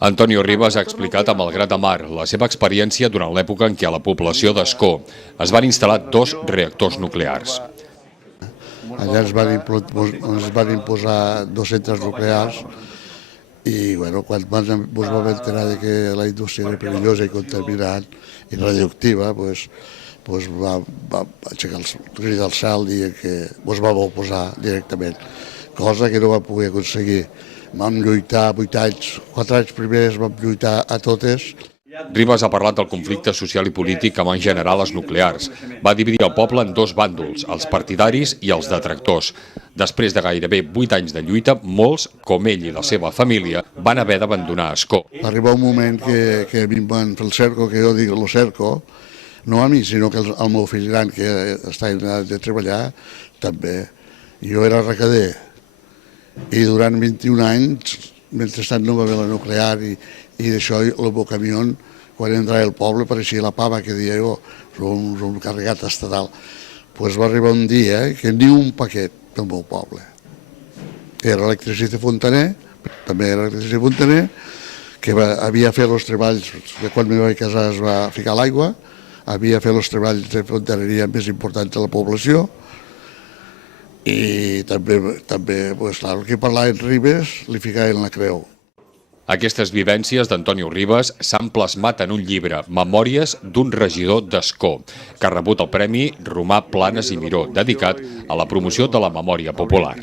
Antonio Ribas ha explicat a Malgrat de Mar la seva experiència durant l'època en què a la població d'Ascó es van instal·lar 2 reactors nuclears. Allà ens van imposar 2 centres nuclears i quan ens vam enterar que la indústria era perillosa i contaminant i radioactiva, va aixecar el crit al cel dient que ens vam oposar directament, cosa que no vam poder aconseguir. Vam lluitar 8 anys, 4 anys primers vam lluitar a totes. Ribas ha parlat del conflicte social i polític que van generar les nuclears. Va dividir el poble en 2 bàndols, els partidaris i els detractors. Després de gairebé 8 anys de lluita, molts, com ell i la seva família, van haver d'abandonar Ascó. Va arribar un moment que a mi em van fer el cerco, que jo dic el cerco, no a mi, sinó que el meu fill gran, que està en edat de treballar, també. Jo era recader. I durant 21 anys, mentrestant no va haver la nuclear i d'això el meu camió, quan entrava al poble, pareixia la pava que deia jo, un carregat estatal. Doncs va arribar un dia que ni un paquet del meu poble. Era electricista Fontaner, també era electricista Fontaner, que havia fet els treballs, quan me vaig casar es va ficar l'aigua, havia fet els treballs de fontaneria més importants de la població, i també, clar, el que parlava en Ribas li ficaven la creu. Aquestes vivències d'Antonio Ribas s'han plasmat en un llibre, Memòries d'un regidor d'Ascó, que ha rebut el Premi Romà Planas i Miró, dedicat a la promoció de la memòria popular.